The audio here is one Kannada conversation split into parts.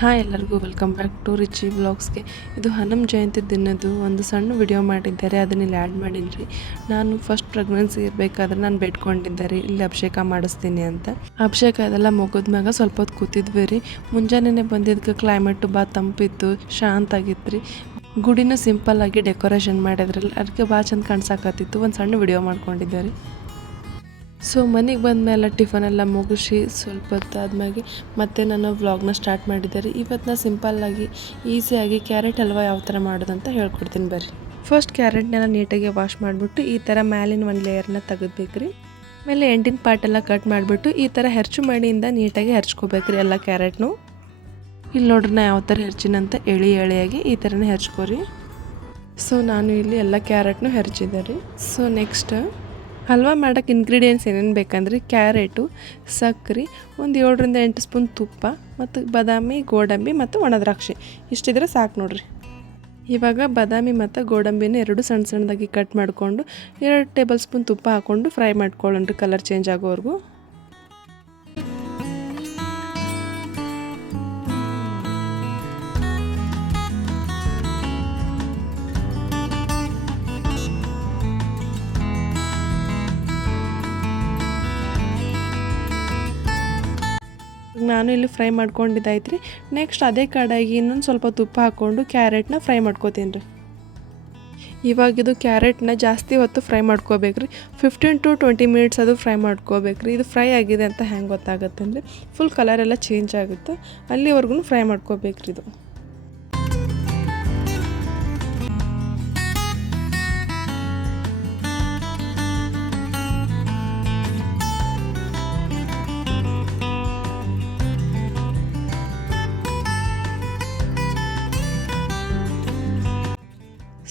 ಹಾಯ್ ಎಲ್ಲರಿಗೂ ವೆಲ್ಕಮ್ ಬ್ಯಾಕ್ ಟು ರಿಚಿ ವ್ಲಾಗ್ಸ್ಗೆ. ಇದು ಹನುಮ ಜಯಂತಿ ದಿನದ್ದು ಒಂದು ಸಣ್ಣ ವಿಡಿಯೋ ಮಾಡಿದ್ದಾರೆ, ಅದನ್ನ ಇಲ್ಲಿ ಆ್ಯಡ್ ಮಾಡಿನ್ರಿ. ನಾನು ಫಸ್ಟ್ ಪ್ರೆಗ್ನೆನ್ಸಿ ಇರಬೇಕಾದ್ರೆ ನಾನು ಬೇಡ್ಕೊಂಡಿದ್ದೆ ಇಲ್ಲಿ ಅಭಿಷೇಕ ಮಾಡಿಸ್ತೀನಿ ಅಂತ. ಅಭಿಷೇಕ ಅದೆಲ್ಲ ಮುಗಿದ್ಮ್ಯಾಗ ಸ್ವಲ್ಪ ಹೊತ್ತು ಕೂತಿದ್ವಿ ರೀ. ಮುಂಜಾನೆ ಬಂದಿದ್ದಕ್ಕೆ ಕ್ಲೈಮೇಟು ಭಾಳ ತಂಪಿತ್ತು, ಶಾಂತ ಆಗಿತ್ತು ರೀ. ಗುಡಿನ ಸಿಂಪಲ್ ಆಗಿ ಡೆಕೋರೇಷನ್ ಮಾಡಿದ್ರಲ್ಲ, ಅದಕ್ಕೆ ಭಾಳ ಚಂದ ಕಾಣಿಸಾಕತ್ತಿತ್ತು. ಒಂದು ಸಣ್ಣ ವಿಡಿಯೋ ಮಾಡ್ಕೊಂಡಿದ್ದೆ ರೀ. ಸೊ ಮನೆಗೆ ಬಂದಮೇಲೆ ಟಿಫನೆಲ್ಲ ಮುಗಿಸಿ ಸ್ವಲ್ಪ ಹೊತ್ತಾದ್ಮೇಲೆ ಮತ್ತೆ ನಾನು ವ್ಲಾಗ್ನ ಸ್ಟಾರ್ಟ್ ಮಾಡಿದ್ದೆ. ಇವತ್ತು ನಾನು ಸಿಂಪಲ್ಲಾಗಿ ಈಸಿಯಾಗಿ ಕ್ಯಾರೆಟ್ ಹಲ್ವಾ ಯಾವ ಥರ ಮಾಡೋದಂತ ಹೇಳ್ಕೊಡ್ತೀನಿ ಬರ್ರಿ. ಫಸ್ಟ್ ಕ್ಯಾರೆಟ್ನೆಲ್ಲ ನೀಟಾಗಿ ವಾಶ್ ಮಾಡಿಬಿಟ್ಟು ಈ ಥರ ಮ್ಯಾಲಿನ ಒಂದು ಲೇಯರ್ನ ತೆಗೆದ್ಬೇಕ್ರಿ. ಆಮೇಲೆ ಎಂಡಿನ ಪಾರ್ಟೆಲ್ಲ ಕಟ್ ಮಾಡಿಬಿಟ್ಟು ಈ ಥರ ಹೆರ್ಚು ಮಾಡಿಯಿಂದ ನೀಟಾಗಿ ಹೆರ್ಚ್ಕೋಬೇಕ್ರಿ ಎಲ್ಲ ಕ್ಯಾರೆಟ್ನು. ಇಲ್ಲಿ ನೋಡ್ರಿ ನಾ ಯಾವ ಥರ ಹೆರ್ಚಿನಂತ ಎಳೆಯಾಗಿ ಈ ಥರನೇ ಹೆರ್ಚ್ಕೋರಿ. ಸೊ ನಾನು ಇಲ್ಲಿ ಎಲ್ಲ ಕ್ಯಾರೆಟ್ನು ಹೆರ್ಚಿದ್ದೆ ರೀ. ಸೊ ನೆಕ್ಸ್ಟ್ ಹಲ್ವಾ ಮಾಡೋಕ್ಕೆ ಇಂಗ್ರೀಡಿಯೆಂಟ್ಸ್ ಏನೇನು ಬೇಕಂದ್ರೆ ಕ್ಯಾರೆಟು, ಸಕ್ಕರೆ, ಒಂದು 7ರಿಂದ 8 ಸ್ಪೂನ್ ತುಪ್ಪ ಮತ್ತು ಬಾದಾಮಿ, ಗೋಡಂಬಿ ಮತ್ತು ಒಣ ದ್ರಾಕ್ಷಿ ಇಷ್ಟಿದ್ರೆ ಸಾಕು ನೋಡ್ರಿ. ಇವಾಗ ಬಾದಾಮಿ ಮತ್ತು ಗೋಡಂಬಿನ 2 ಸಣ್ಣ ಸಣ್ಣದಾಗಿ ಕಟ್ ಮಾಡಿಕೊಂಡು 2 ಟೇಬಲ್ ಸ್ಪೂನ್ ತುಪ್ಪ ಹಾಕ್ಕೊಂಡು ಫ್ರೈ ಮಾಡ್ಕೊಳ್ಳೋಣ್ರಿ ಕಲರ್ ಚೇಂಜ್ ಆಗೋವರೆಗೂ. ನಾನು ಇಲ್ಲಿ ಫ್ರೈ ಮಾಡ್ಕೊಂಡಿದ್ದಾಯ್ತು ರೀ. ನೆಕ್ಸ್ಟ್ ಅದೇ ಕಡಾಯಿಗೆ ಇನ್ನೊಂದು ಸ್ವಲ್ಪ ತುಪ್ಪ ಹಾಕ್ಕೊಂಡು ಕ್ಯಾರೆಟ್ನ ಫ್ರೈ ಮಾಡ್ಕೋತೀನಿ ರೀ. ಇವಾಗಿದು ಕ್ಯಾರೆಟ್ನ ಜಾಸ್ತಿ ಹೊತ್ತು ಫ್ರೈ ಮಾಡ್ಕೋಬೇಕ್ರಿ. 15 to 20 ಮಿನಿಟ್ಸ್ ಅದು ಫ್ರೈ ಮಾಡ್ಕೋಬೇಕ್ರಿ. ಇದು ಫ್ರೈ ಆಗಿದೆ ಅಂತ ಹೆಂಗೆ ಗೊತ್ತಾಗುತ್ತೆ ಅಂದರೆ ಫುಲ್ ಕಲರೆಲ್ಲ ಚೇಂಜ್ ಆಗುತ್ತೆ, ಅಲ್ಲಿವರೆಗೂ ಫ್ರೈ ಮಾಡ್ಕೋಬೇಕ್ರಿ ಇದು.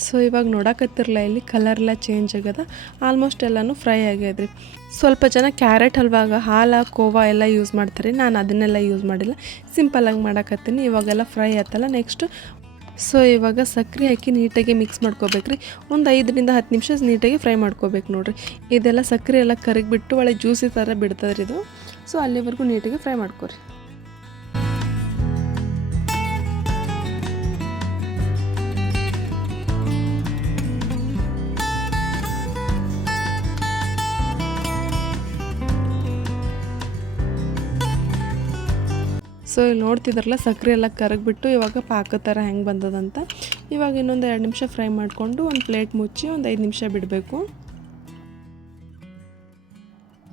ಸೊ ಇವಾಗ ನೋಡಕತ್ತಿರಲ್ಲ ಇಲ್ಲಿ ಕಲರೆಲ್ಲ ಚೇಂಜ್ ಆಗ್ಯದ, ಆಲ್ಮೋಸ್ಟ್ ಎಲ್ಲನೂ ಫ್ರೈ ಆಗ್ಯದ್ರಿ. ಸ್ವಲ್ಪ ಜನ ಕ್ಯಾರೆಟ್ ಹಲ್ವಾಗ ಹಾಲು, ಕೋವಾ ಎಲ್ಲ ಯೂಸ್ ಮಾಡ್ತಾರೆ, ನಾನು ಅದನ್ನೆಲ್ಲ ಯೂಸ್ ಮಾಡಿಲ್ಲ, ಸಿಂಪಲ್ಲಾಗಿ ಮಾಡಕತ್ತೀನಿ. ಇವಾಗೆಲ್ಲ ಫ್ರೈ ಆಯ್ತಲ್ಲ. ನೆಕ್ಸ್ಟು ಸೊ ಇವಾಗ ಸಕ್ಕರೆ ಹಾಕಿ ನೀಟಾಗಿ ಮಿಕ್ಸ್ ಮಾಡ್ಕೋಬೇಕ್ರಿ. ಒಂದು 5ರಿಂದ 10 ನಿಮಿಷ ನೀಟಾಗಿ ಫ್ರೈ ಮಾಡ್ಕೋಬೇಕು ನೋಡಿರಿ. ಇದೆಲ್ಲ ಸಕ್ಕರೆ ಎಲ್ಲ ಕರಗಿಬಿಟ್ಟು ಒಳ್ಳೆ ಜ್ಯೂಸಿ ಥರ ಬಿಡ್ತದ್ರಿ ಇದು. ಸೊ ಅಲ್ಲಿವರೆಗೂ ನೀಟಾಗಿ ಫ್ರೈ ಮಾಡ್ಕೊರಿ. ಸೊ ಇಲ್ಲಿ ನೋಡ್ತಿದ್ರಲ್ಲ ಸಕ್ಕರೆ ಎಲ್ಲ ಕರಗಿಬಿಟ್ಟು ಇವಾಗ ಪಾಕ ಥರ ಹೆಂಗೆ ಬಂದದಂತ. ಇವಾಗ ಇನ್ನೊಂದು 2 ನಿಮಿಷ ಫ್ರೈ ಮಾಡಿಕೊಂಡು ಒಂದು ಪ್ಲೇಟ್ ಮುಚ್ಚಿ ಒಂದು 5 ನಿಮಿಷ ಬಿಡಬೇಕು.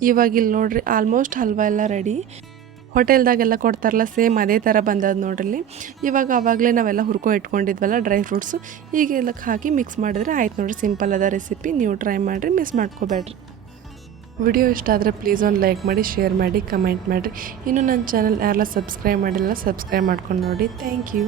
ಇವಾಗ ಇಲ್ಲಿ ನೋಡ್ರಿ ಆಲ್ಮೋಸ್ಟ್ ಹಲ್ವಾ ಎಲ್ಲ ರೆಡಿ. ಹೋಟೆಲ್ದಾಗೆಲ್ಲ ಕೊಡ್ತಾರಲ್ಲ ಸೇಮ್ ಅದೇ ಥರ ಬಂದದ್ದು ನೋಡ್ರಿ. ಇವಾಗ ಆವಾಗಲೇ ನಾವೆಲ್ಲ ಇಟ್ಕೊಂಡಿದ್ವಲ್ಲ ಡ್ರೈ ಫ್ರೂಟ್ಸು, ಈಗ ಎಲ್ಲಕ್ಕೆ ಹಾಕಿ ಮಿಕ್ಸ್ ಮಾಡಿದ್ರೆ ಆಯ್ತು ನೋಡಿರಿ. ಸಿಂಪಲ್ ಅದ ರೆಸಿಪಿ, ನೀವು ಟ್ರೈ ಮಾಡಿರಿ, ಮಿಸ್ ಮಾಡ್ಕೋಬೇಡ್ರಿ. ವಿಡಿಯೋ ಇಷ್ಟ ಆದರೆ ಪ್ಲೀಸ್ ಒಂದು ಲೈಕ್ ಮಾಡಿ, ಶೇರ್ ಮಾಡಿ, ಕಮೆಂಟ್ ಮಾಡಿರಿ. ಇನ್ನೂ ನನ್ನ ಚಾನಲ್ ಯಾರೆಲ್ಲ ಸಬ್ಸ್ಕ್ರೈಬ್ ಮಾಡಿಲ್ಲ ಸಬ್ಸ್ಕ್ರೈಬ್ ಮಾಡ್ಕೊಂಡು ನೋಡಿ. Thank you.